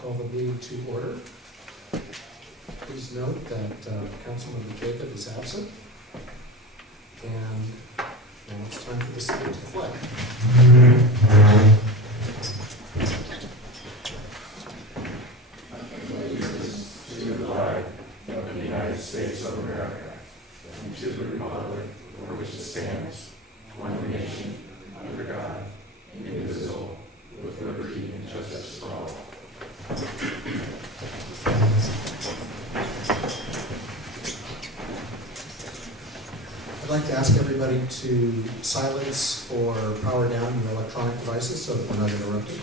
call the meeting to order. Please note that Councilmember Jacob is absent. And now it's time for the salute to the flag. To the flag of the United States of America, and to the republic for which it stands, one nation, under God, indivisible, with liberty and justice for all. I'd like to ask everybody to silence or power down your electronic devices so that we're not interrupted.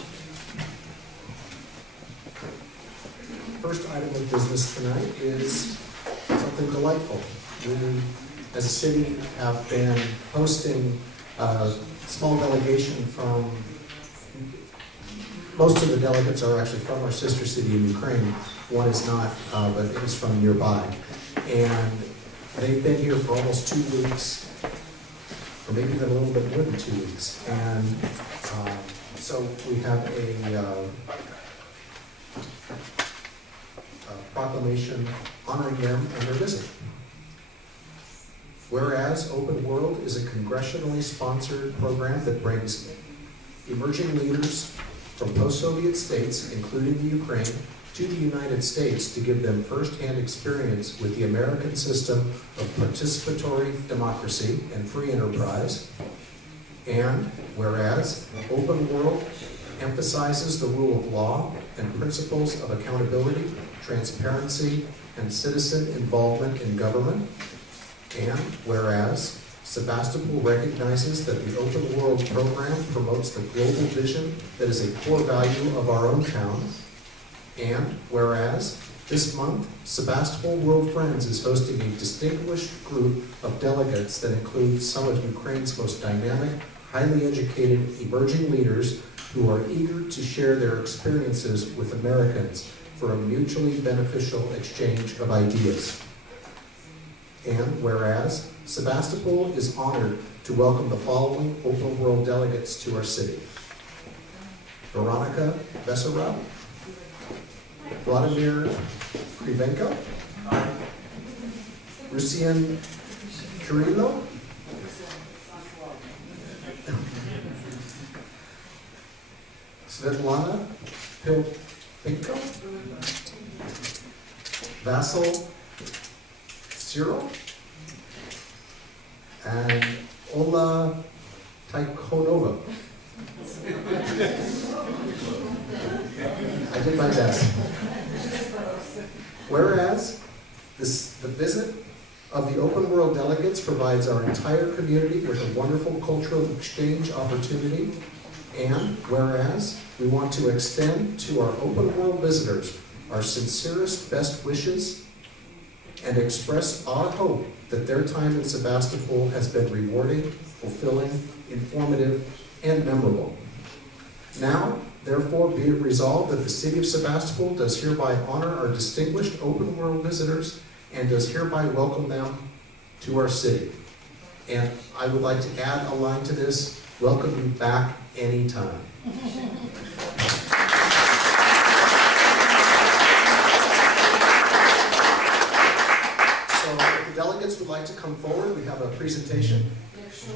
First item of business tonight is something delightful. We, as a city, have been hosting a small delegation from, most of the delegates are actually from our sister city in Ukraine. One is not, but it is from nearby. And they've been here for almost 2 weeks, or maybe even a little bit more than 2 weeks. And so we have a proclamation honoring them and their visit. Whereas Open World is a congressionally sponsored program that brings emerging leaders from post-Soviet states, including the Ukraine, to the United States to give them first-hand experience with the American system of participatory democracy and free enterprise. And whereas Open World emphasizes the rule of law and principles of accountability, transparency, and citizen involvement in government. And whereas Sebastopol recognizes that the Open World program promotes the global vision that is a core value of our own town. And whereas this month, Sebastopol World Friends is hosting a distinguished group of delegates that includes some of Ukraine's most dynamic, highly educated, emerging leaders who are eager to share their experiences with Americans for a mutually beneficial exchange of ideas. And whereas Sebastopol is honored to welcome the following Open World delegates to our city: Veronica Vesarab, Vladimir Krivenko, Rusian Kirilo, Svetlana Pilpinko, Vasil Cyril, and Ola Tykonova. I did my best. Whereas the visit of the Open World delegates provides our entire community with a wonderful cultural exchange opportunity, and whereas we want to extend to our Open World visitors our sincerest best wishes and express our hope that their time in Sebastopol has been rewarding, fulfilling, informative, and memorable. Now, therefore, be it resolved that the City of Sebastopol does hereby honor our distinguished Open World visitors and does hereby welcome them to our city. And I would like to add a line to this: welcome you back anytime. So if the delegates would like to come forward, we have a presentation. Yeah, sure.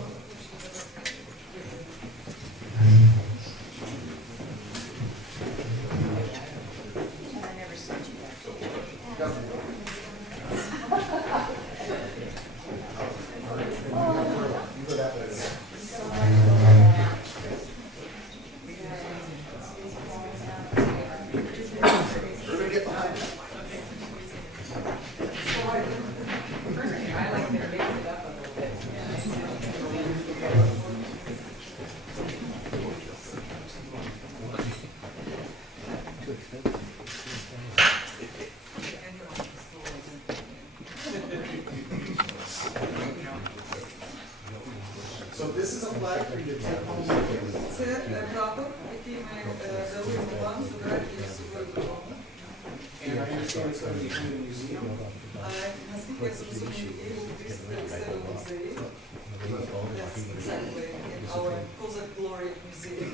So this is a flag for you to take home with you. Це прапор, який ми даруємо вам, забираєте з собою додому. And I understand it's going to be in the museum. Наскільки я зрозумів, і у себе в музеї. Yes, exactly. In our Cossack Glory Museum.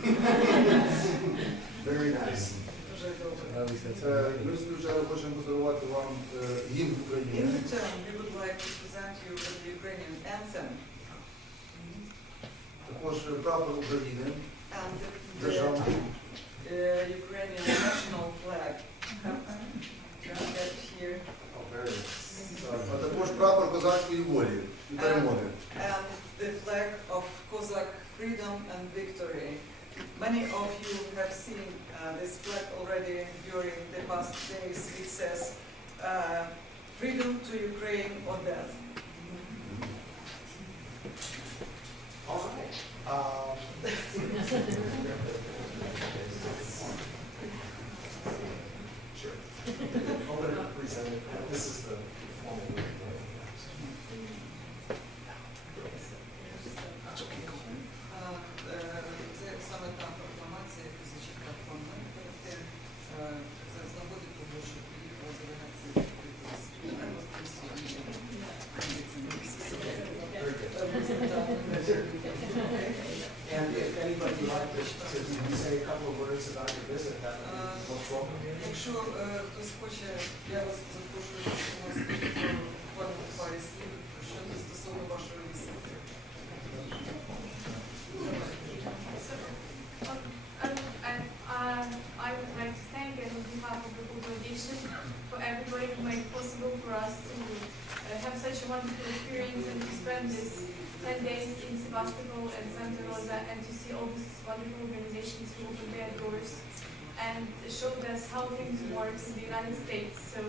Very nice. Дуже добре. Ми, звичайно, хочемо подарувати вам гімн In України. return, we would like to present you with the Ukrainian anthem Також прапор України, and the державний. Ukrainian national flag. Get here. А також прапор козацької волі і перемоги. And the flag of Cossack freedom and victory. Many of you have seen this flag already during the past days. It says, freedom to Ukraine or death. All right. Sure. I'll let it present it. This is the formal way. Це саме та прокламація, яку зачитав пан мер перед тим, з нагоди того, що приїхала делегація And if anybody would like to say a couple of words about your visit, that would be most welcome. Якщо хтось хоче, я вас запрошую, що у нас буквально парі слів, що стосовно вашої візити. I would like to thank, and on behalf of the whole delegation, for everybody who made it possible for us to have such a wonderful experience and to spend this 10 days in Sebastopol and Santa Rosa and to see all these wonderful organizations who opened their doors and showed us how things work in the United States. So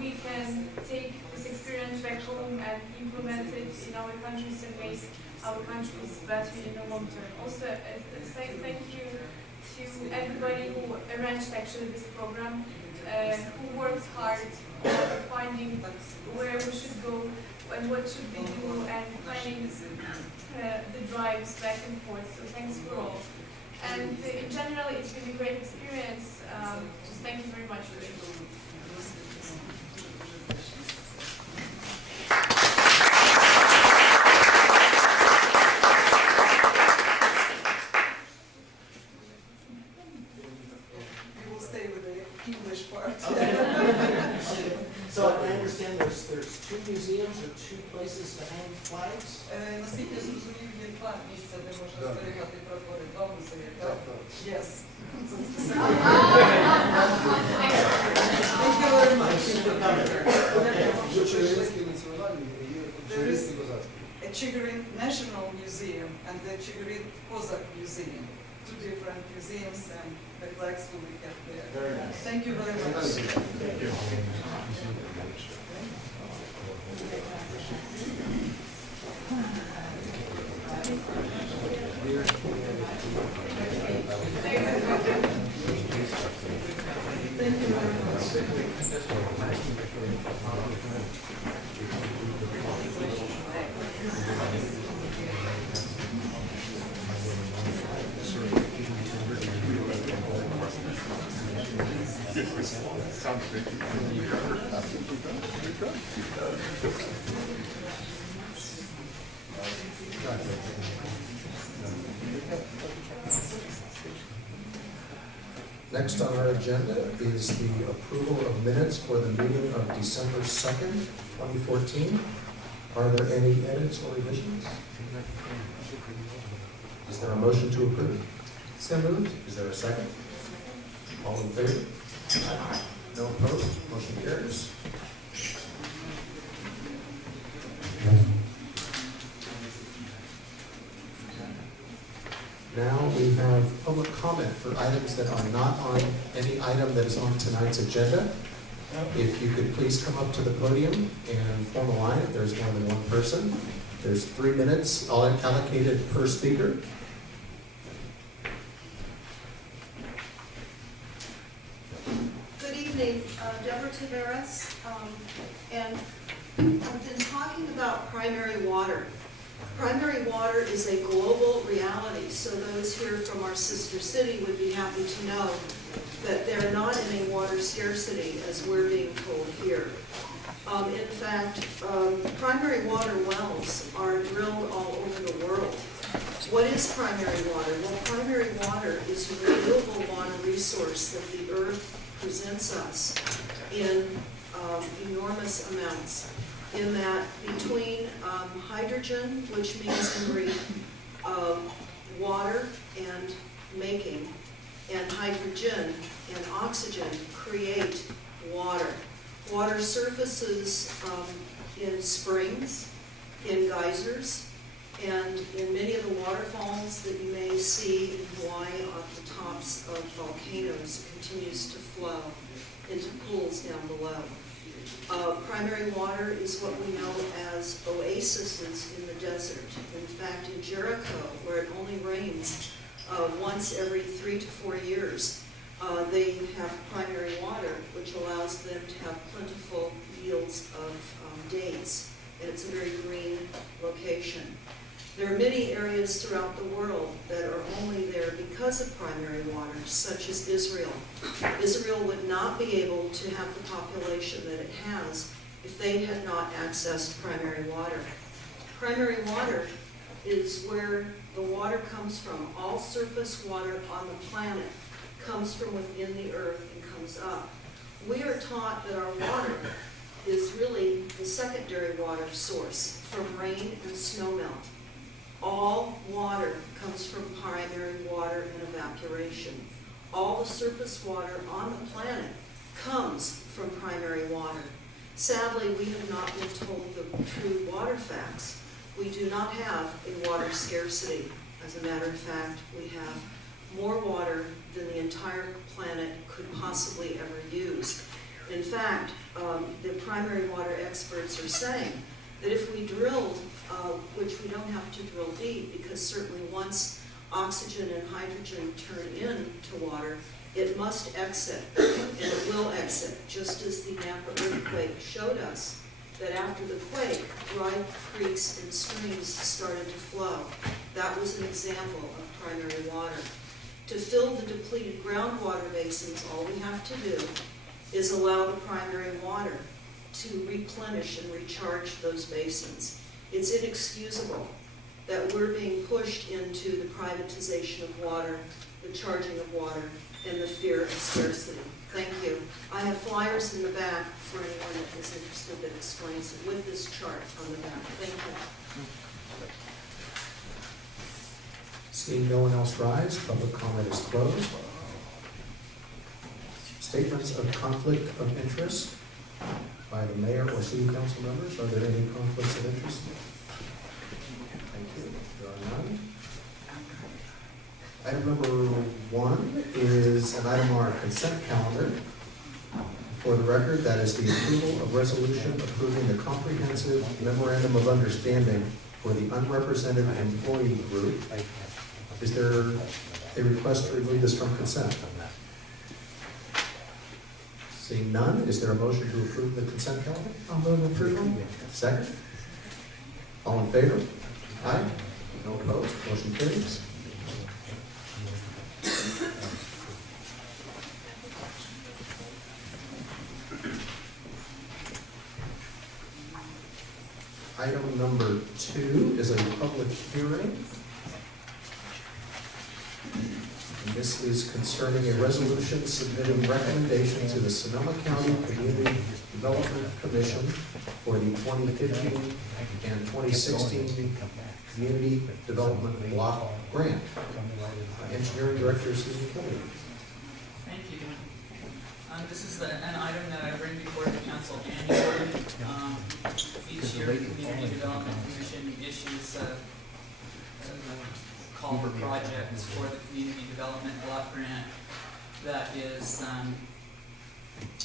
we can take this experience back home and implement it in our countries and make our countries better in the long term. Also, saying thank you to everybody who arranged actually this program, who worked hard on finding where we should go and what should we do and planning the drives back and forth. So thanks for all. And in general, it's been a great experience. Just thank you very much for it. English part. So I understand there's two museums or two places to hang flags? Наскільки я зрозумів, є два місця, де можна зберігати прапори. Два музеї, так? Yes. Thank you very much. Є Чигиринський національний і є Чигиринський козацький. A Chigirin National Museum and the Chigirin Cossack Museum. Two different museums and the flags will be kept there. Very nice. Thank you very much. Thank you. Thank you very much. Sounds good. Next on our agenda is the approval of minutes for the meeting of December 2nd, 2014. Are there any edits or revisions? Is there a motion to approve? So moved. Is there a second? All in favor? No opposed? Motion carries. Now we have public comment for items that are not on any item that is on tonight's agenda. If you could please come up to the podium and form a line if there's more than one person. There's 3 minutes allocated per speaker. Good evening, Deborah Taveras, and I've been talking about primary water. Primary water is a global reality, so those here from our sister city would be happy to know that they're not in a water scarcity as we're being told here. In fact, primary water wells are drilled all over the world. What is primary water? Well, primary water is a renewable water resource that the earth presents us in enormous amounts, in that between hydrogen, which means in Greek water and making, and hydrogen and oxygen create water. Water surfaces in springs, in geysers, and in many of the waterfalls that you may see in Hawaii off the tops of volcanoes, continues to flow into pools down below. Primary water is what we know as oases in the desert. In fact, in Jericho, where it only rains once every 3 to 4 years, they have primary water, which allows them to have plentiful yields of dates, and it's a very green location. There are many areas throughout the world that are only there because of primary water, such as Israel. Israel would not be able to have the population that it has if they had not accessed primary water. Primary water is where the water comes from. All surface water on the planet comes from within the earth and comes up. We are taught that our water is really the secondary water source from rain and snowmelt. All water comes from primary water and evaporation. All the surface water on the planet comes from primary water. Sadly, we have not been told the true water facts. We do not have a water scarcity. As a matter of fact, we have more water than the entire planet could possibly ever use. In fact, the primary water experts are saying that if we drilled, which we don't have to drill deep, because certainly once oxygen and hydrogen turn into water, it must exit, and it will exit, just as the Napa earthquake showed us that after the quake, dry creeks and streams started to flow. That was an example of primary water. To fill the depleted groundwater basins, all we have to do is allow the primary water to replenish and recharge those basins. It's inexcusable that we're being pushed into the privatization of water, the charging of water, and the fear of scarcity. Thank you. I have flyers in the back for anyone that is interested that explains it with this chart on the back. Thank you. Seeing no one else rise, public comment is closed. Statements of conflict of interest by the mayor or city council members. Are there any conflicts of interest? Thank you. There are none. Item number 1 is an item on our consent calendar. For the record, that is the approval of resolution approving the comprehensive memorandum of understanding for the unrepresented employee group. Is there a request to remove this from consent? Seeing none, is there a motion to approve the consent calendar? I'll move approval. Second? All in favor? Aye. No opposed? Motion carries. Item number 2 is a public hearing. And this is concerning a resolution submitting recommendation to the Sonoma County Community Development Commission for the 2015 and 2016 Community Development Block Grant. Engineering Director Susan Kelly. Thank you. This is an item that I bring before the council annually. Each year, the Community Development Commission issues call for projects for the Community Development Block Grant that is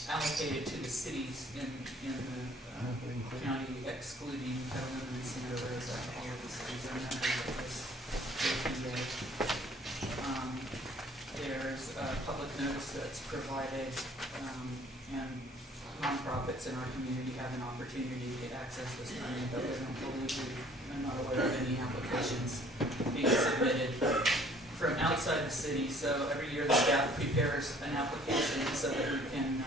allocated to the cities in the county, excluding Petaluma and Santa Rosa. All of the cities are members of this JPA. There's a public notice that's provided, and nonprofits in our community have an opportunity to access this money, but we don't believe I'm not aware of any applications being submitted from outside the city. So every year the staff prepares an application so that we can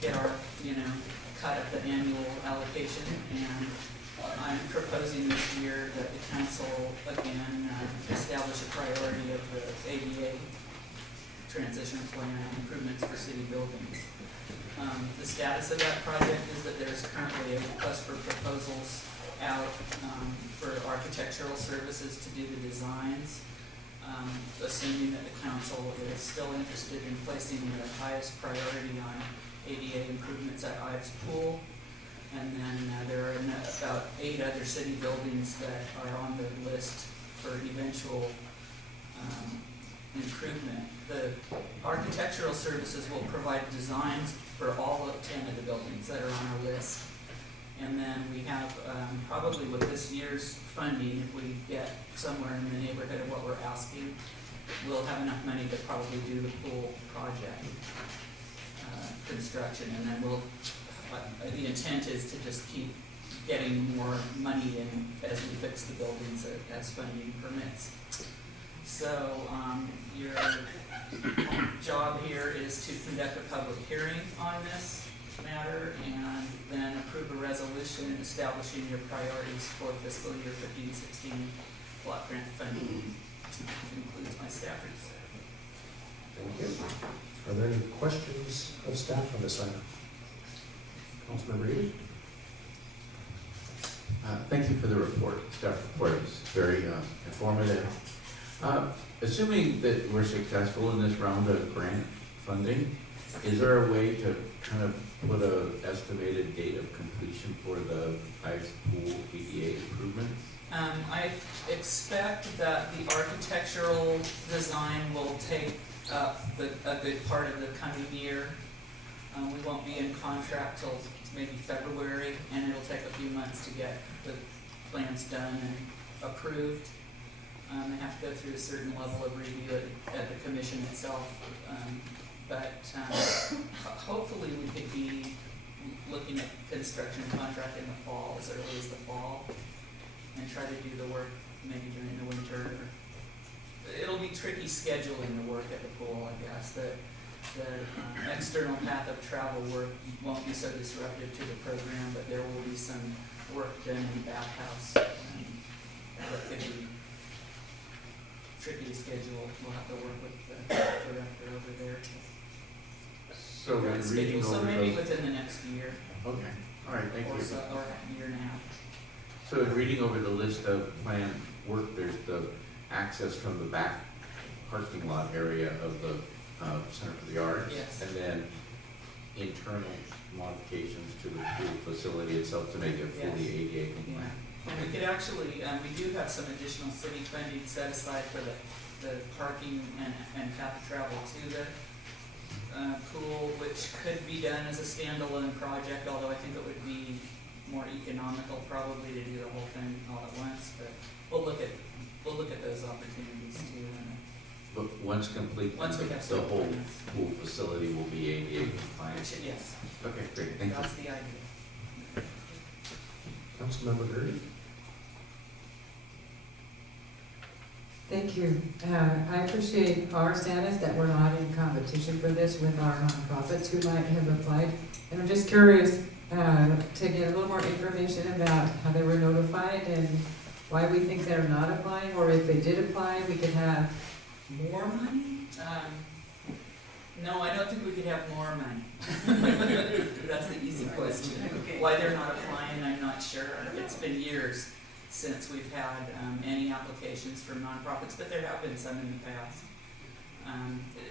get our, cut of the annual allocation. And I'm proposing this year that the council again establish a priority of the ADA transition plan improvements for city buildings. The status of that project is that there's currently a request for proposals out for architectural services to do the designs. Assuming that the council is still interested in placing the highest priority on ADA improvements at Ives Pool. And then there are about 8 other city buildings that are on the list for eventual improvement. The architectural services will provide designs for all of 10 of the buildings that are on our list. And then we have, probably with this year's funding, if we get somewhere in the neighborhood of what we're asking, we'll have enough money to probably do the pool project construction. And then we'll, the intent is to just keep getting more money in as we fix the buildings as funding permits. So your job here is to conduct a public hearing on this matter and then approve a resolution establishing your priorities for fiscal year 15-16 block grant funding. That concludes my staff report. Thank you. Are there any questions of staff on this item? Councilmember Ely? Thank you for the report. Staff report is very informative. Assuming that we're successful in this round of grant funding, is there a way to kind of put an estimated date of completion for the Ives Pool ADA improvements? I expect that the architectural design will take up a good part of the coming year. We won't be in contract till maybe February, and it'll take a few months to get the plans done and approved. They have to go through a certain level of review at the commission itself. But hopefully we could be looking at construction contract in the fall, as early as the fall, and try to do the work maybe during the winter. It'll be tricky scheduling the work at the pool, I guess. The external path of travel work won't be so disruptive to the program, but there will be some work done in the bathhouse that could be tricky to schedule. We'll have to work with the director over there. So in reading So over maybe those, within the next year, okay, all right, thank or you. so, or a year and a half. So in reading over the list of planned work, there's the access from the back parking lot area of the Center for the Arts. Yes. And then internal modifications to the pool facility itself to make it fully Yes. ADA Yeah, compliant. and we could actually, we do have some additional city funding set aside for the parking and path of travel to the pool, which could be done as a standalone project, although I think it would be more economical probably to do the whole thing all at once, but we'll look at those opportunities too. But once complete, Once we have the some whole plans. pool facility will be ADA compliant. Yes, Okay, great, thank you. that's the idea. Councilmember Gurdy? Thank you. I appreciate our status, that we're not in competition for this with our nonprofits who might have applied. And I'm just curious to get a little more information about how they were notified and why we think they're not applying, or if they did apply, we could have more money? No, I don't think we could have more money. That's the easy question. Why they're not applying, I'm not sure. It's been years since we've had any applications from nonprofits, but there have been some in the past.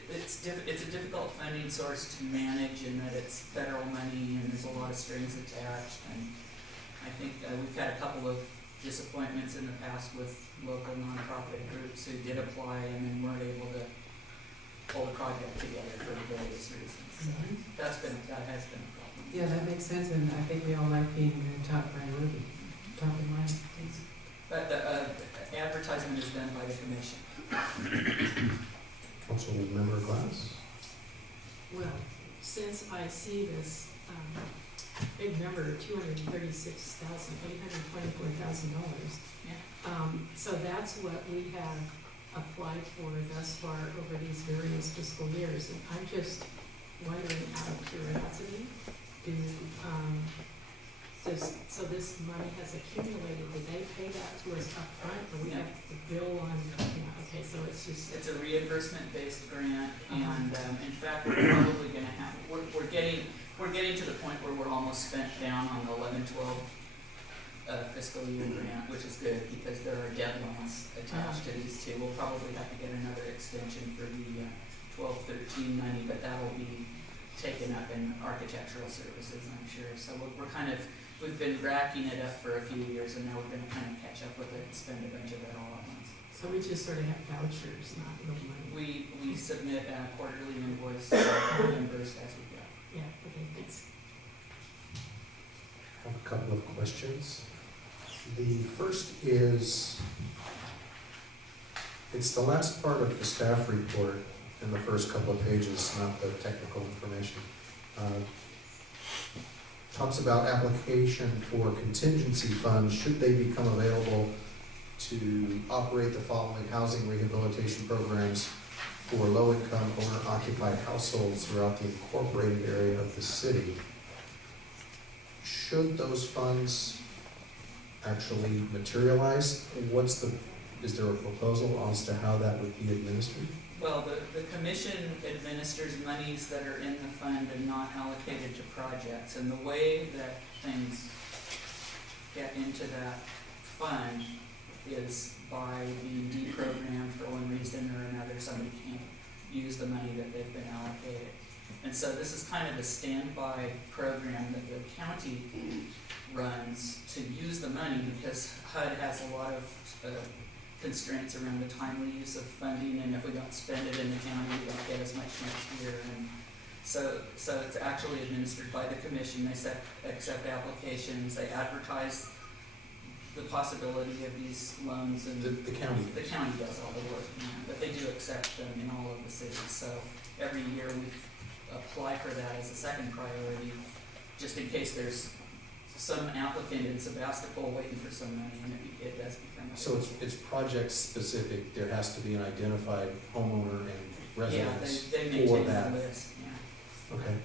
It's a difficult funding source to manage in that it's federal money and there's a lot of strings attached. And I think we've had a couple of disappointments in the past with local nonprofit groups who did apply and then weren't able to pull the project together for various reasons. So that has been a problem. Yeah, that makes sense, and I think we all like being the top priority, top in line. Thanks. But the advertisement is done by the commission. Councilmember Glass? Well, since I see this big number, $236,824,000, so that's what we have applied for thus far over these various fiscal years. And I'm just wondering, out of curiosity, does so this money has accumulated, did they pay that to us upfront, or we No. have to bill on, okay, so it's just, It's a reimbursement-based grant, and, in fact, we're probably gonna have, we're getting to the point where we're almost spent down on the 11-12 fiscal year grant, which is good, because there are deadlines attached to these two. We'll probably have to get another extension for the 12-13 money, but that'll be taken up in architectural services, I'm sure. So we've been racking it up for a few years, and now we're gonna kind of catch up with it and spend a bunch of it all at once. so we just sort of have vouchers, not real money. We submit a quarterly invoice, reimbursed as we go. Yeah, okay, thanks. I have a couple of questions. The first is, it's the last part of the staff report in the first couple of pages, not the technical information. Talks about application for contingency funds, should they become available to operate the following housing rehabilitation programs for low-income owner-occupied households throughout the incorporated area of the city. Should those funds actually materialize? Is there a proposal as to how that would be administered? Well, the commission administers monies that are in the fund and not allocated to projects. And the way that things get into that fund is by being deprogrammed for one reason or another. Somebody can't use the money that they've been allocated. And so this is kind of a standby program that the county runs to use the money, because HUD has a lot of constraints around the timely use of funding, and if we don't spend it in the county, we don't get as much next year. And so it's actually administered by the commission. They accept applications, they advertise the possibility of these loans, and The county. the county does all the work, but they do accept them in all of the cities. So every year we apply for that as a second priority, just in case there's some applicant in Sebastopol waiting for some money, and it does become. So it's project specific, there has to be an identified homeowner and residence Yeah, they for maintain that. the list, yeah. Okay,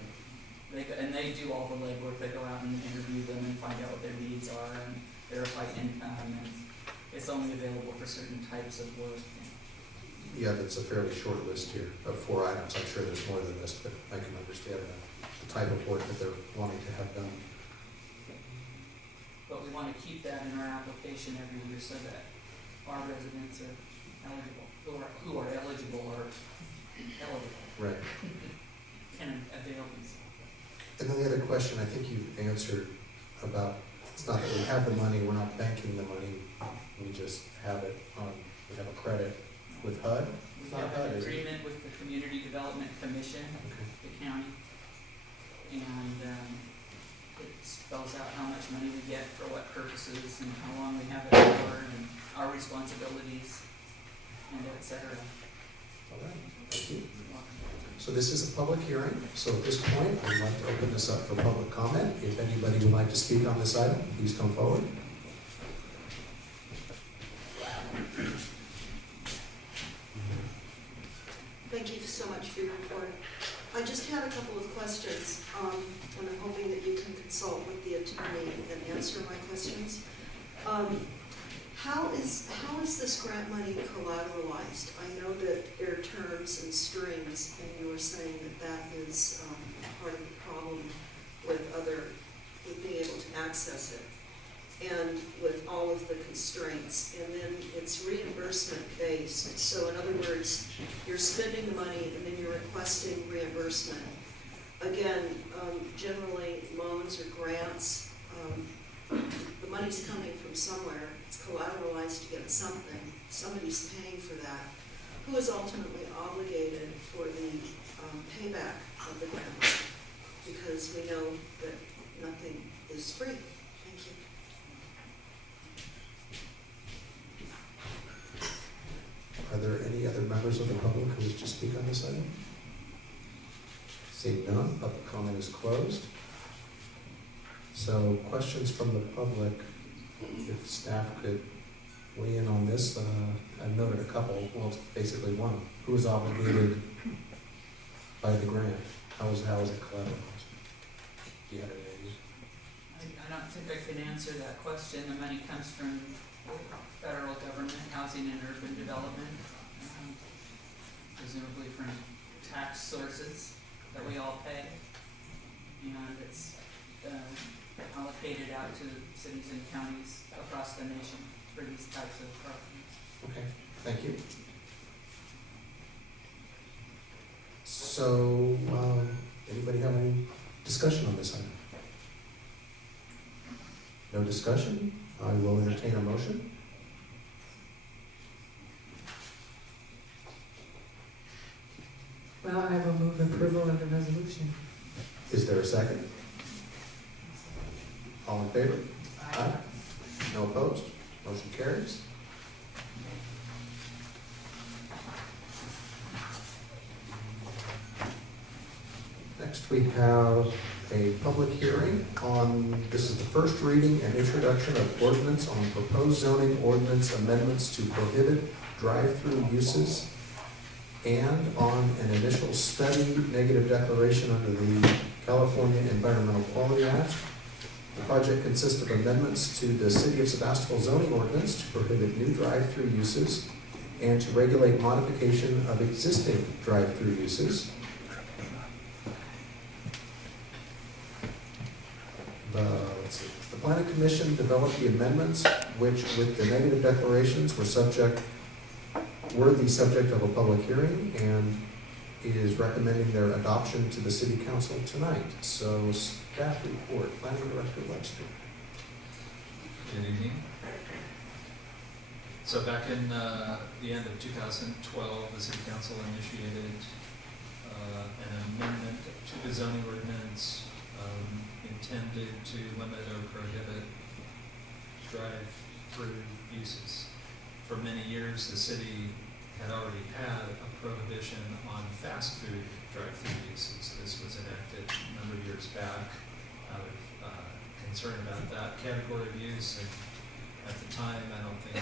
They do all the legwork. They go out and interview them and find out what their needs are and verify income, and it's only available for certain types of work. yeah, that's a fairly short list here of 4 items. I'm sure there's more than this, but I can understand the type of work that they're wanting to have done. But we want to keep that in our application every year so that our residents are eligible, who are eligible or eligible, Right. can avail themselves. And then the other question, I think you've answered about, it's not that we have the money, we're not banking the money, we just have it on, we have a credit with HUD? We Not have HUD, an is it? agreement with the Community Development Commission, Okay. the county, and it spells out how much money we get for what purposes and how long we have it for and our responsibilities and et cetera. All right, thank you. So this is a public hearing, so at this point, I'd like to open this up for public comment. If anybody would like to speak on this item, please come forward. Thank you so much for your report. I just had a couple of questions, and I'm hoping that you can consult with the attorney and answer my questions. How is this grant money collateralized? I know that there are terms and strings, and you were saying that is part of the problem with being able to access it, and with all of the constraints. And then it's reimbursement based. So in other words, you're spending the money and then you're requesting reimbursement. Again, generally loans or grants, the money's coming from somewhere. It's collateralized to get something. Somebody's paying for that. Who is ultimately obligated for the payback of the grant money? Because we know that nothing is free. Thank you. Are there any other members of the public who wish to speak on this item? Seeing none, public comment is closed. So questions from the public, if staff could weigh in on this. I've noted a couple, well, it's basically one. Who is obligated by the grant? How is it collateralized? Do you have any idea? I don't think I can answer that question. The money comes from federal government, housing and urban development, presumably from tax sources that we all pay. And it's allocated out to cities and counties across the nation for these types of programs. Okay, thank you. So, anybody have any discussion on this item? No discussion? I will entertain a motion. Well, I will move approval of the resolution. Is there a second? All in favor? Aye. No opposed? Motion carries. Next, we have a public hearing on, this is the first reading and introduction of ordinance on proposed zoning ordinance amendments to prohibit drive-through uses and on an initial study negative declaration under the California Environmental Quality Act. The project consists of amendments to the City of Sebastopol zoning ordinance to prohibit new drive-through uses and to regulate modification of existing drive-through uses. The Planning Commission developed the amendments, which with the negative declarations were the subject of a public hearing and is recommending their adoption to the City Council tonight. So staff report, Planning Director Webster. Good evening. So back in the end of 2012, the City Council initiated an amendment to the zoning ordinance intended to limit or prohibit drive-through uses. For many years, the city had already had a prohibition on fast food drive-through uses. This was enacted a number of years back out of concern about that category of use. And at the time, I don't think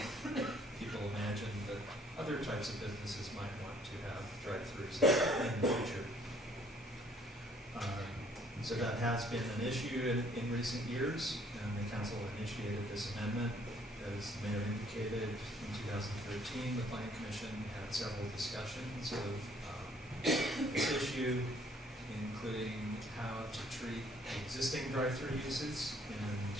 people imagined that other types of businesses might want to have drive-throughs in the future. So that has been an issue in recent years, and the council initiated this amendment. As the mayor indicated, in 2013, the Planning Commission had several discussions of this issue, including how to treat existing drive-through uses. And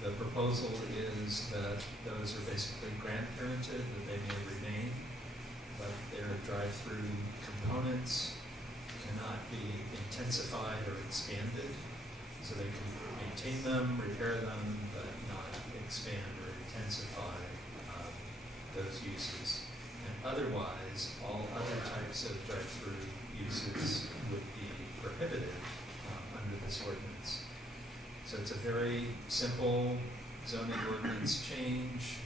the proposal is that those are basically grandparented, that they may remain, but their drive-through components cannot be intensified or expanded, so they can maintain them, repair them, but not expand or intensify those uses. And otherwise, all other types of drive-through uses would be prohibited under this ordinance. So it's a very simple zoning ordinance change,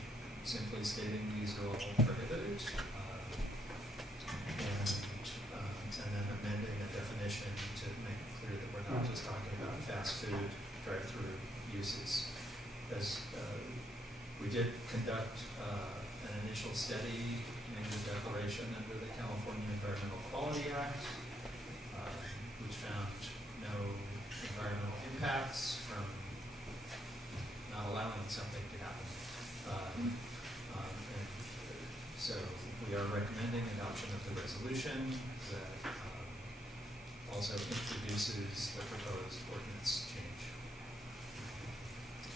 simply stating these are all prohibited. And then amending a definition to make it clear that we're not just talking about fast food drive-through uses. As we did conduct an initial study, negative declaration under the California Environmental Quality Act, which found no environmental impacts from not allowing something to happen. And so we are recommending adoption of the resolution that also introduces the proposed ordinance change.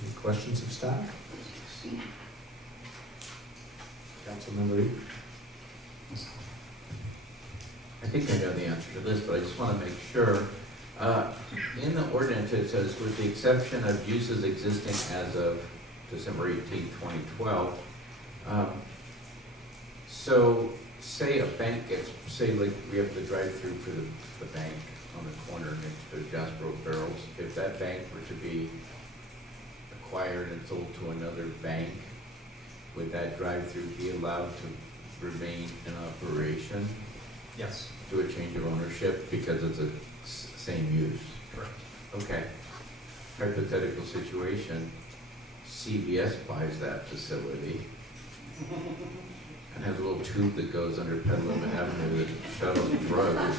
Any questions of staff? Councilmember Lee? I think I know the answer to this, but I just want to make sure. In the ordinance, it says, with the exception of uses existing as of December 18, 2012. So say a bank gets, say like we have the drive-through for the bank on the corner next to Jasper Barrels. If that bank were to be acquired and sold to another bank, would that drive-through be allowed to remain in operation? Yes. Do a change of ownership because it's a same use? Correct. Okay. Hypothetical situation, CVS buys that facility and has a little tube that goes under Petaluma Avenue that shuttles drugs.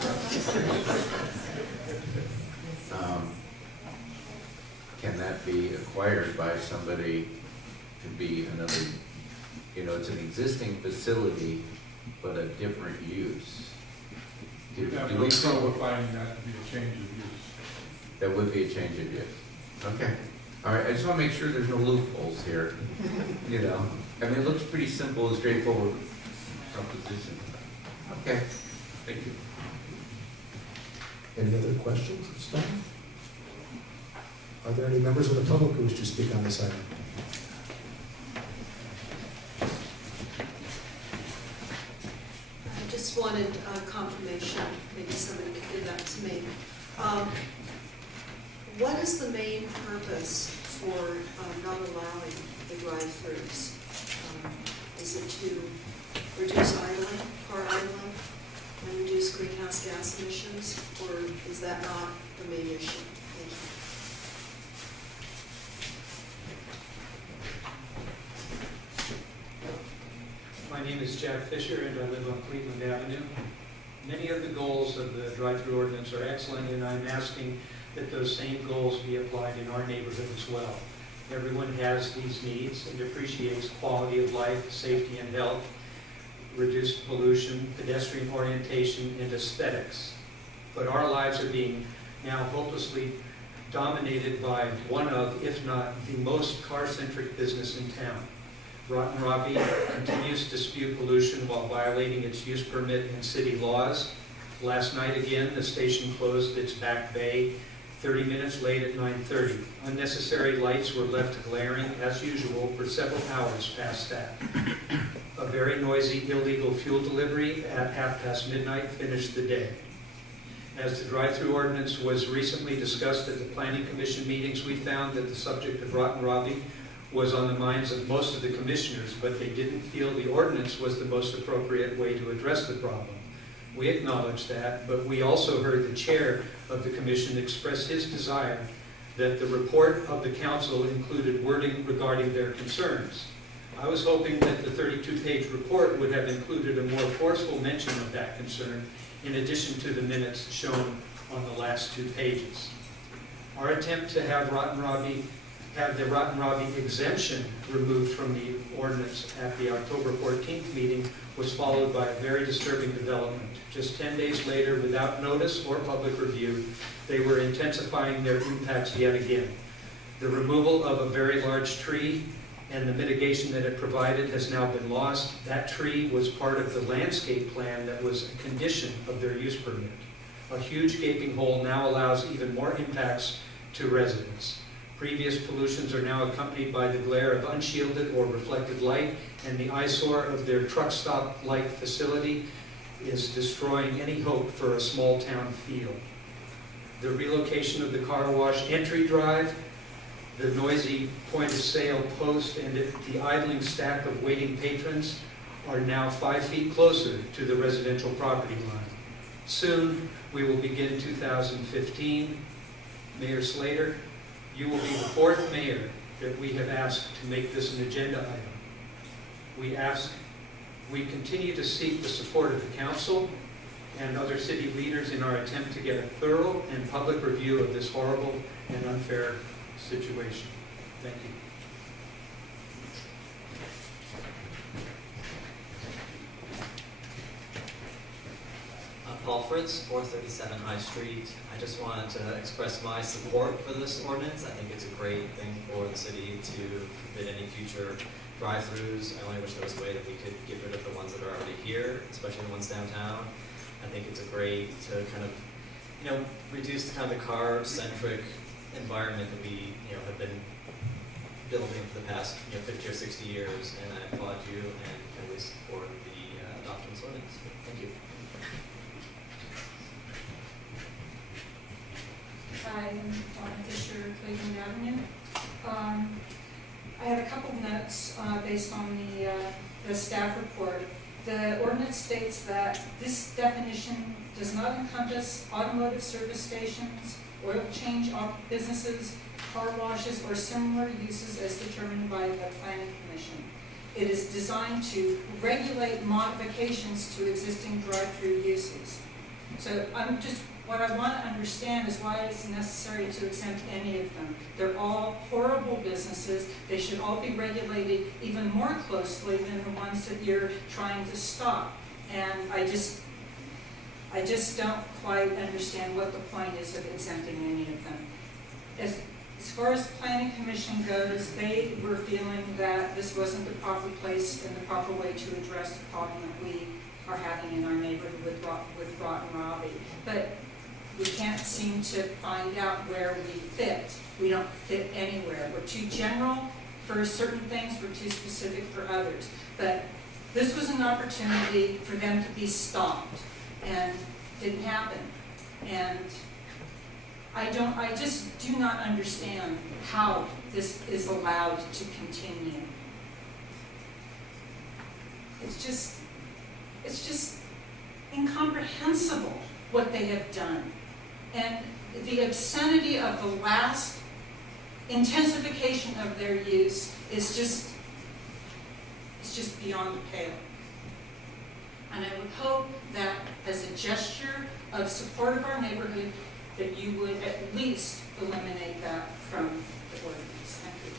Can can that be acquired by somebody to be another, it's an existing facility, but a different use? We have Do no we trouble finding that to be a change of use. That would be a change of use. Okay. All right, I just want to make sure there's no loopholes here. I mean, it looks pretty simple and straightforward proposition. Okay, thank you. Any other questions of staff? Are there any members of the public who wish to speak on this item? I just wanted confirmation, maybe somebody could give that to me. What is the main purpose for not allowing the drive-throughs? Is it to reduce idling, car idling, and reduce greenhouse gas emissions, or is that not the main issue? Thank you. My name is Jack Fisher, and I live on Cleveland Avenue. Many of the goals of the drive-through ordinance are excellent, and I'm asking that those same goals be applied in our neighborhood as well. Everyone has these needs and appreciates quality of life, safety and health, reduced pollution, pedestrian orientation, and aesthetics. But our lives are being now hopelessly dominated by one of, if not the most car-centric business in town. Rotten Robbie continues to spew pollution while violating its use permit and city laws. Last night again, the station closed its back bay 30 minutes late at 9:30. Unnecessary lights were left glaring as usual for several hours past that. A very noisy illegal fuel delivery at midnight finished the day. As the drive-through ordinance was recently discussed at the Planning Commission meetings, we found that the subject of Rotten Robbie was on the minds of most of the commissioners, but they didn't feel the ordinance was the most appropriate way to address the problem. We acknowledge that, but we also heard the chair of the commission express his desire that the report of the council included wording regarding their concerns. I was hoping that the 32-page report would have included a more forceful mention of that concern, in addition to the minutes shown on the last 2 pages. Our attempt to have the Rotten Robbie exemption removed from the ordinance at the October 14th meeting was followed by a very disturbing development. Just 10 days later, without notice or public review, they were intensifying their impacts yet again. The removal of a very large tree and the mitigation that it provided has now been lost. That tree was part of the landscape plan that was a condition of their use permit. A huge gaping hole now allows even more impacts to residents. Previous pollutions are now accompanied by the glare of unshielded or reflected light, and the eyesore of their truck stop-like facility is destroying any hope for a small town feel. The relocation of the car wash entry drive, the noisy point-of-sale post, and the idling stack of waiting patrons are now 5 feet closer to the residential property line. Soon, we will begin 2015. Mayor Slater, you will be the 4th mayor that we have asked to make this an agenda item. We continue to seek the support of the council and other city leaders in our attempt to get a thorough and public review of this horrible and unfair situation. Thank you. Paul Fritz, 437 High Street. I just wanted to express my support for this ordinance. I think it's a great thing for the city to forbid any future drive-throughs. I only wish there was a way that we could get rid of the ones that are already here, especially the ones downtown. I think it's a great to kind of, reduce the kind of the car-centric environment that we, have been building for the past, 50 or 60 years. And I applaud you and fully support the adoption of this ordinance. Thank you. Hi, I'm Donna Fisher, Cleveland Avenue. I had a couple of notes based on the staff report. The ordinance states that this definition does not encompass automotive service stations, oil change businesses, car washes, or similar uses as determined by the Planning Commission. It is designed to regulate modifications to existing drive-through uses. So I'm just what I want to understand is why it's necessary to exempt any of them. They're all horrible businesses. They should all be regulated even more closely than the ones that you're trying to stop. And I just don't quite understand what the point is of exempting any of them. As far as the planning commission goes, they were feeling that this wasn't the proper place and the proper way to address the problem that we are having in our neighborhood with Rotten Robbie. But we can't seem to find out where we fit. We don't fit anywhere. We're too general for certain things, we're too specific for others. But this was an opportunity for them to be stopped, and didn't happen. And I just do not understand how this is allowed to continue. It's just incomprehensible what they have done. And the obscenity of the last intensification of their use is just beyond the pale. And I would hope that as a gesture of support of our neighborhood, that you would at least eliminate that from the ordinance. Thank you.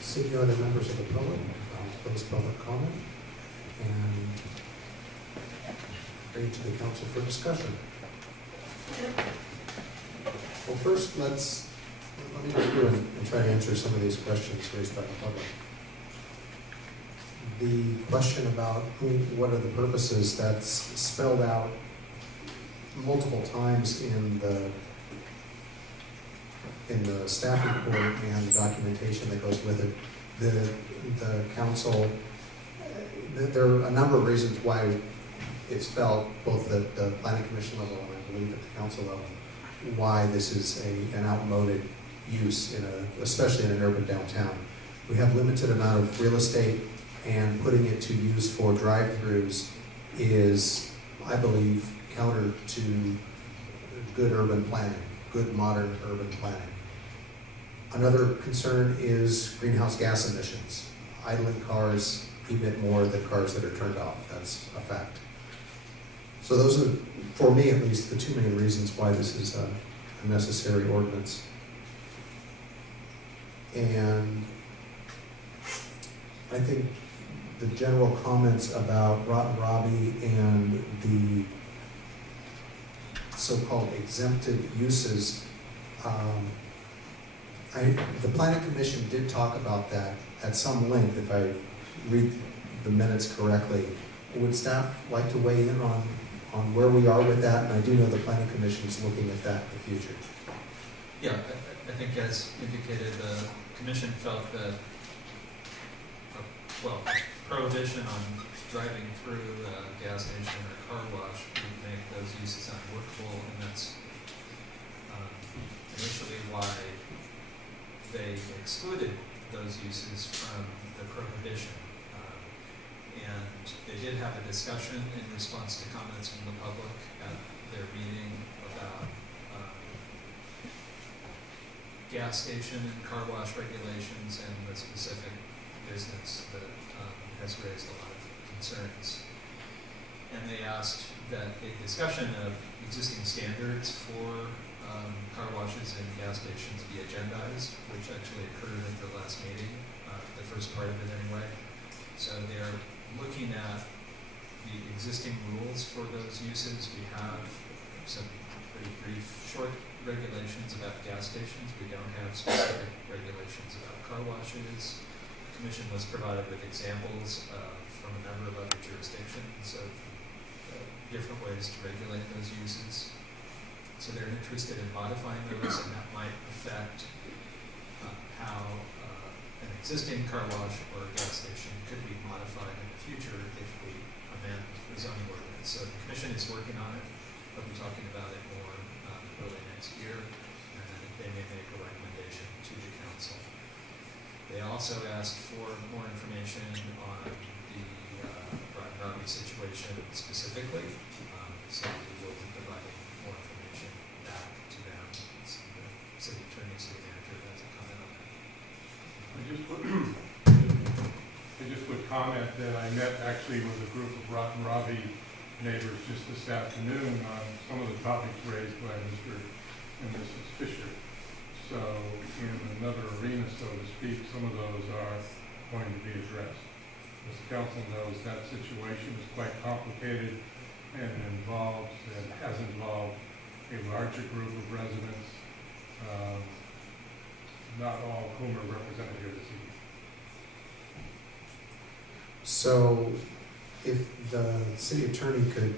See no other members of the public, close public comment, and bring it to the council for discussion. Well, first, let me go through and try to answer some of these questions raised by the public. The question about what are the purposes, that's spelled out multiple times in the staff report and the documentation that goes with it. The council, there are a number of reasons why it's felt, both at the planning commission level and I believe at the council level, why this is an outmoded use, especially in an urban downtown. We have limited amount of real estate, and putting it to use for drive-throughs is, I believe, counter to good urban planning, good modern urban planning. Another concern is greenhouse gas emissions. Idling cars emit more than cars that are turned off. That's a fact. So those are, for me at least, the two main reasons why this is a necessary ordinance. And I think the general comments about Rotten Robbie and the so-called exempted uses, the Planning Commission did talk about that at some length, if I read the minutes correctly. Would staff like to weigh in on where we are with that? And I do know the Planning Commission is looking at that in the future. Yeah, I think as indicated, the commission felt that, prohibition on driving through a gas station or car wash would make those uses unworkable, and that's initially why they excluded those uses from the prohibition. And they did have a discussion in response to comments from the public at their meeting about gas station and car wash regulations and the specific business that has raised a lot of concerns. And they asked that a discussion of existing standards for car washes and gas stations be agendized, which actually occurred at the last meeting, the first part of it anyway. So they're looking at the existing rules for those uses. We have some pretty brief, short regulations about gas stations. We don't have specific regulations about car washes. The Commission was provided with examples from a number of other jurisdictions of different ways to regulate those uses. So they're interested in modifying those, and that might affect how an existing car wash or gas station could be modified in the future if we amend the zoning ordinance. So the Commission is working on it. They'll be talking about it more early next year, and then they may make a recommendation to the council. They also asked for more information on the Rotten Robbie situation specifically, so we will be providing more information back to them. So the city attorney, city manager has a comment on that. I just would comment that I met met actually with a group of Rotten Robbie neighbors just this afternoon on some of the topics raised by Mr. and Mrs. Fisher. So in another arena, so to speak, some of those are going to be addressed. As the council knows, that situation is quite complicated and involves, and has involved a larger group of residents, not all of whom are represented here this evening. So if the city attorney could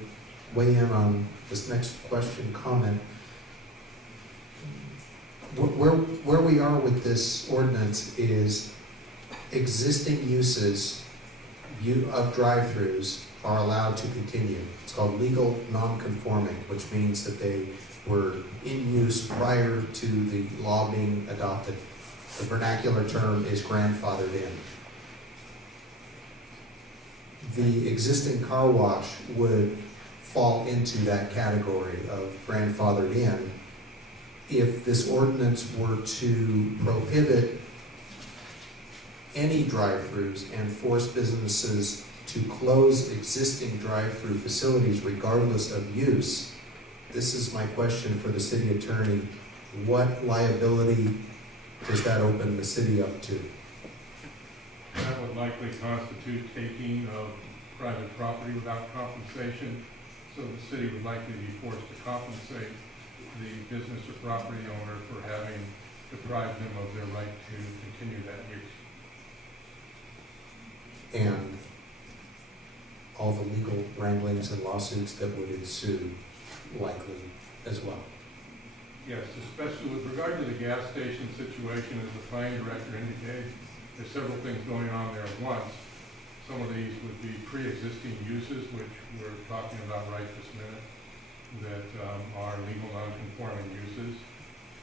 weigh in on this next question, comment, where we are with this ordinance is existing uses of drive-throughs are allowed to continue. It's called legal non-conforming, which means that they were in use prior to the law being adopted. The vernacular term is grandfathered in. The existing car wash would fall into that category of grandfathered in. If this ordinance were to prohibit any drive-throughs and force businesses to close existing drive-through facilities regardless of use, this is my question for the city attorney. What liability does that open the city up to? That would likely constitute taking of private property without compensation, so the city would likely be forced to compensate the business or property owner for having deprived them of their right to continue that use. And all the legal wranglings and lawsuits that would ensue likely as well. Yes, especially with regard to the gas station situation, as the planning director indicated, there's several things going on there at once. Some of these would be pre-existing uses, which we're talking about right this minute, that are legal non-conforming uses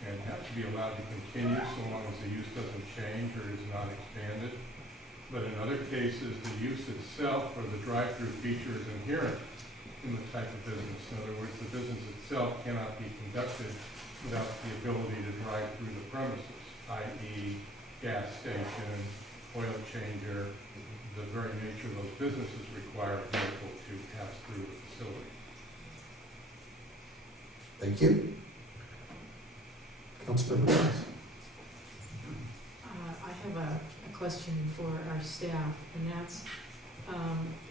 and have to be allowed to continue so long as the use doesn't change or is not expanded. But in other cases, the use itself or the drive-through feature is inherent in the type of business. In other words, the business itself cannot be conducted without the ability to drive through the premises, i.e. gas station, oil changer. The very nature of those businesses require a vehicle to pass through the facility. Thank you. Councilmember Glass. I have a question for our staff, and that's,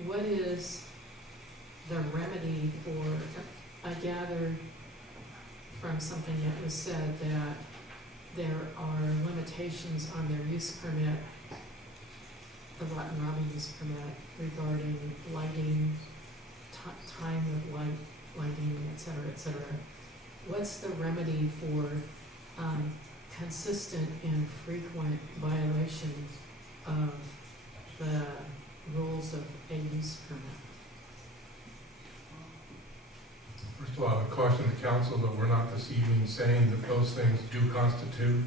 what is the remedy for, I gathered from something that was said that there are limitations on their use permit, the Rotten Robbie use permit, regarding lighting, time of lighting, et cetera, What's the remedy for consistent and frequent violations of the rules of a use permit? First of all, I would caution the council that we're not this evening saying that those things do constitute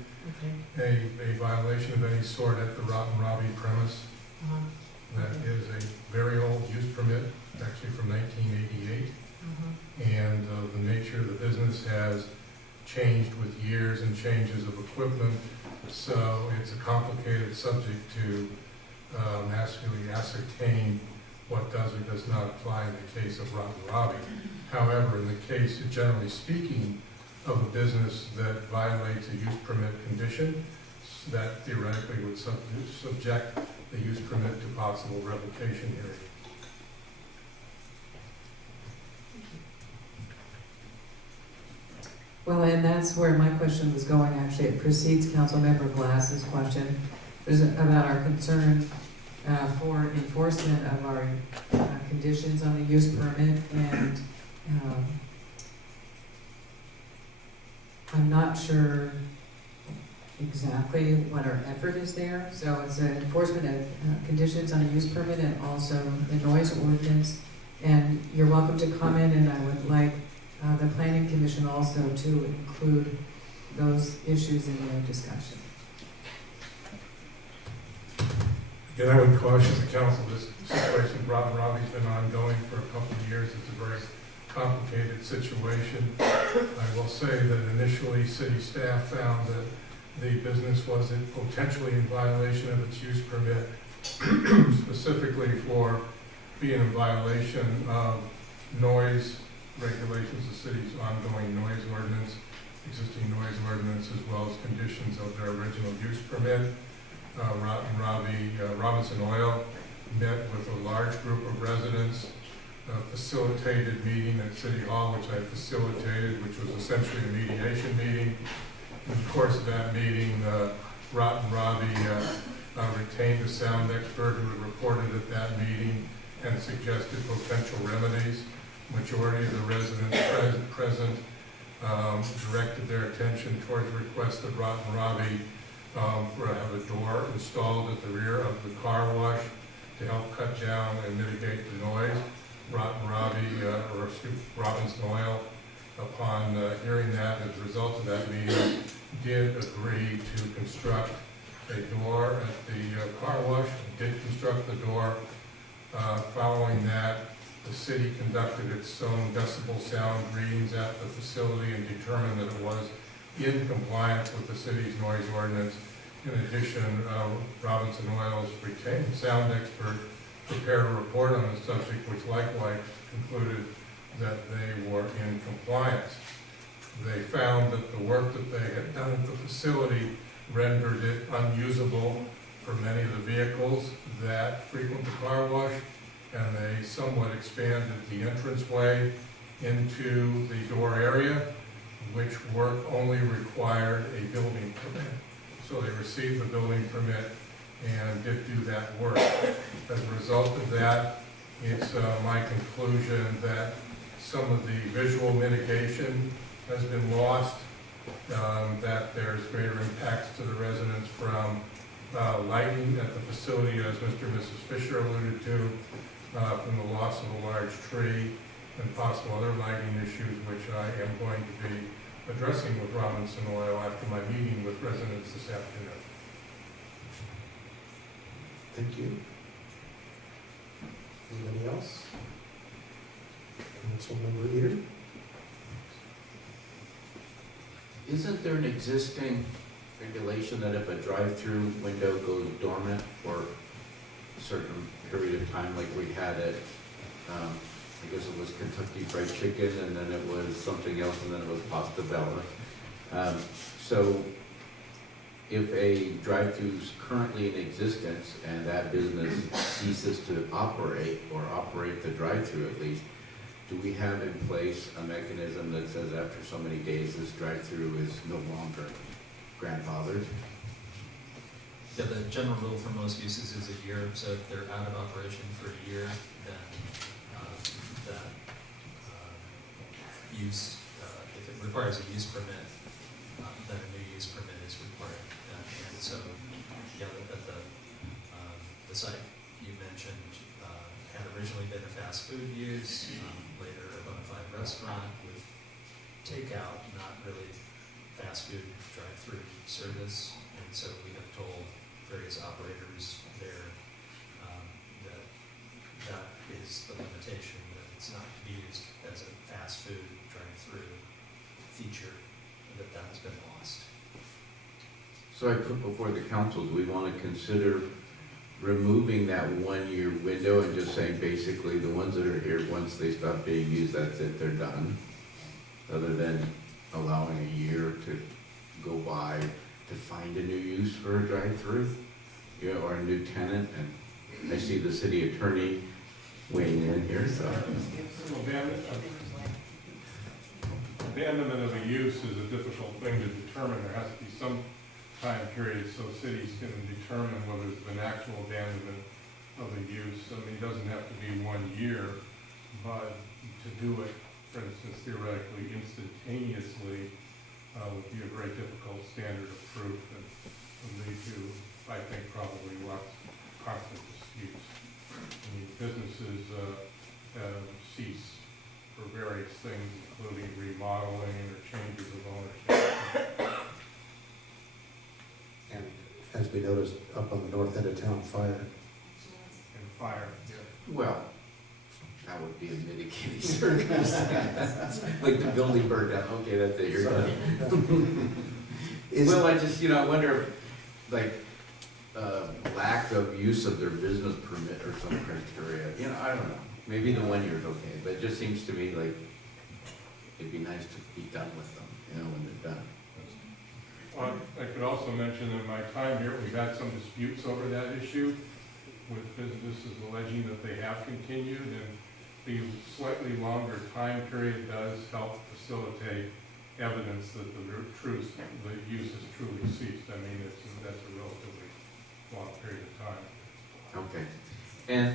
a violation of any sort at the Rotten Robbie premise. That is a very old use permit, actually from 1988. And the nature of the business has changed with years and changes of equipment. So it's a complicated subject to actually ascertain what does or does not apply in the case of Rotten Robbie. However, in the case, generally speaking, of a business that violates a use permit condition, that theoretically would subject the use permit to possible revocation hearing. Well, and that's where my question was going, actually. It precedes Councilmember Glass's question. It was about our concern for enforcement of our conditions on the use permit, and I'm not sure exactly what our effort is there. So it's an enforcement of conditions on a use permit and also the noise ordinance. And you're welcome to comment, and I would like the Planning Commission also to include those issues in their discussion. Again, I would caution the council, this situation with Rotten Robbie's been ongoing for a couple of years. It's a very complicated situation. I will say that initially city staff found that the business was potentially in violation of its use permit, specifically for being in violation of noise regulations, the city's ongoing noise ordinance, existing noise ordinance, as well as conditions of their original use permit. Robinson Oil met with a large group of residents, facilitated meeting at City Hall, which I facilitated, which was essentially a mediation meeting. In the course of that meeting, Robbie retained a sound expert who reported at that meeting and suggested potential remedies. Majority of the residents present directed their attention towards the request of Robbie for have a door installed at the rear of the car wash to help cut down and mitigate the noise. Robinson Oil, upon hearing that, as a result of that meeting, did agree to construct a door at the car wash, did construct the door. Following that, the city conducted its own decibel sound readings at the facility and determined that it was in compliance with the city's noise ordinance. In addition, Robinson Oil's retained sound expert prepared a report on the subject, which likewise concluded that they were in compliance. They found that the work that they had done at the facility rendered it unusable for many of the vehicles that frequent the car wash, and they somewhat expanded the entranceway into the door area, which work only required a building permit. So they received the building permit and did do that work. As a result of that, it's my conclusion that some of the visual mitigation has been lost, that there's greater impacts to the residents from lighting at the facility, as Mr. and Mrs. Fisher alluded to, from the loss of a large tree and possible other lighting issues, which I am going to be addressing with Robinson Oil after my meeting with residents this afternoon. Thank you. Anybody else? Councilmember Eater? Isn't there an existing regulation that if a drive-through window goes dormant for a certain period of time, like we had at, I guess it was Kentucky Fried Chicken, and then it was something else, and then it was Pasta Bella. So if a drive-through is currently in existence and that business ceases to operate, or operate the drive-through at least, do we have in place a mechanism that says after so many days this drive-through is no longer grandfathered? Yeah, the general rule for most uses is a year, so if they're out of operation for a year, then that use, if it requires a use permit, then a new use permit is required. And so, yeah, at the site you mentioned had originally been a fast food use, later a bona fide restaurant with takeout, not really fast food drive-through service. And so we have told various operators there that that is the limitation, that it's not to be used as a fast food drive-through feature, that has been lost. So I put before the council, do we want to consider removing that 1 year window and just saying basically the ones that are here, once they stop being used, that's it, they're done? Other than allowing a year to go by to find a new use for a drive-through, you know, or a new tenant. And I see the city attorney weighing in here, so. Abandonment of a use is a difficult thing to determine. There has to be some time period so cities can determine whether there's been actual abandonment of a use. I mean, it doesn't have to be 1 year, but to do it, for instance, theoretically, instantaneously, would be a very difficult standard of proof and would lead to, I think, probably lots of constant disputes. I mean, businesses cease for various things, including remodeling or changes of ownership. And as we noticed up on the north end of town, fire. And fire, yeah. Well, that would be a mitigating circumstance. Like the building burned down, okay, that's it, you're done. Well, I just, I wonder if, like, lack of use of their business permit or some criteria, you know, I don't know. Maybe the 1 year is okay, but it just seems to me like it'd be nice to be done with them, you know, when they're done. I could also mention in my time here, we've had some disputes over that issue with businesses alleging that they have continued, and the slightly longer time period does help facilitate evidence that the use has truly ceased. I mean, that's a relatively long period of time. Okay.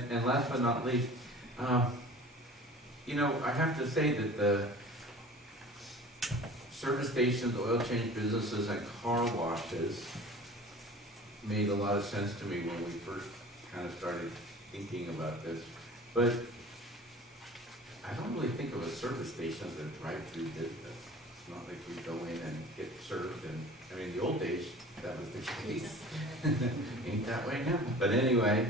And last but not least, you know, I have to say that the service stations, oil change businesses, and car washes made a lot of sense to me when we first kind of started thinking about this. But I don't really think of a service station as a drive-through business. It's not like we go in and get served, and, I mean, the old days, that was the case. Ain't that way now. But anyway,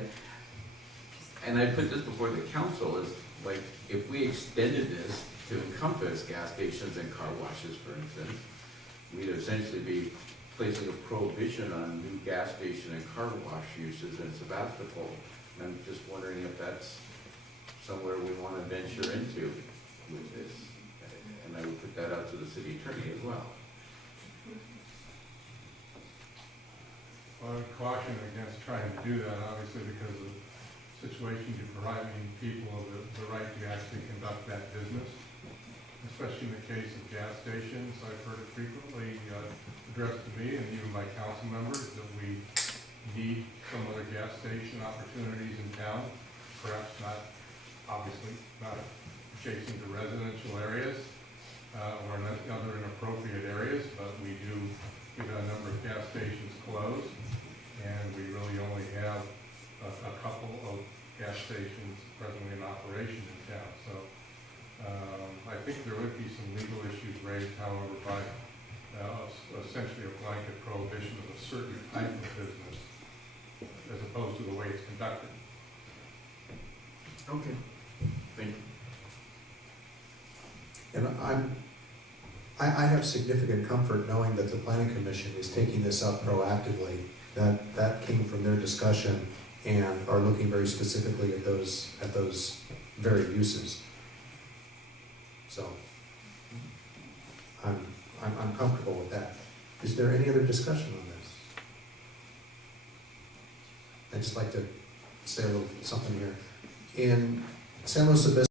and I put this before the council, is like, if we extended this to encompass gas stations and car washes, for instance, we'd essentially be placing a prohibition on new gas station and car wash uses in Sebastopol. And I'm just wondering if that's somewhere we want to venture into with this. And I would put that out to the city attorney as well. I would caution against trying to do that, obviously, because of the situation you're providing people the right to actually conduct that business. Especially in the case of gas stations, I've heard it frequently addressed to me and even by council members that we need some other gas station opportunities in town, perhaps not, obviously, not adjacent to residential areas or in other inappropriate areas, but we've got a number of gas stations closed, and we really only have a couple of gas stations presently in operation in town. So I think there would be some legal issues raised, however, by essentially a blanket prohibition of a certain type of business as opposed to the way it's conducted. Okay. Thank you. And I have significant comfort knowing that the planning commission is taking this up proactively, that came from their discussion and are looking very specifically at those very uses. So I'm comfortable with that. Is there any other discussion on this? I'd just like to say a little something here. In San Luis Obispo,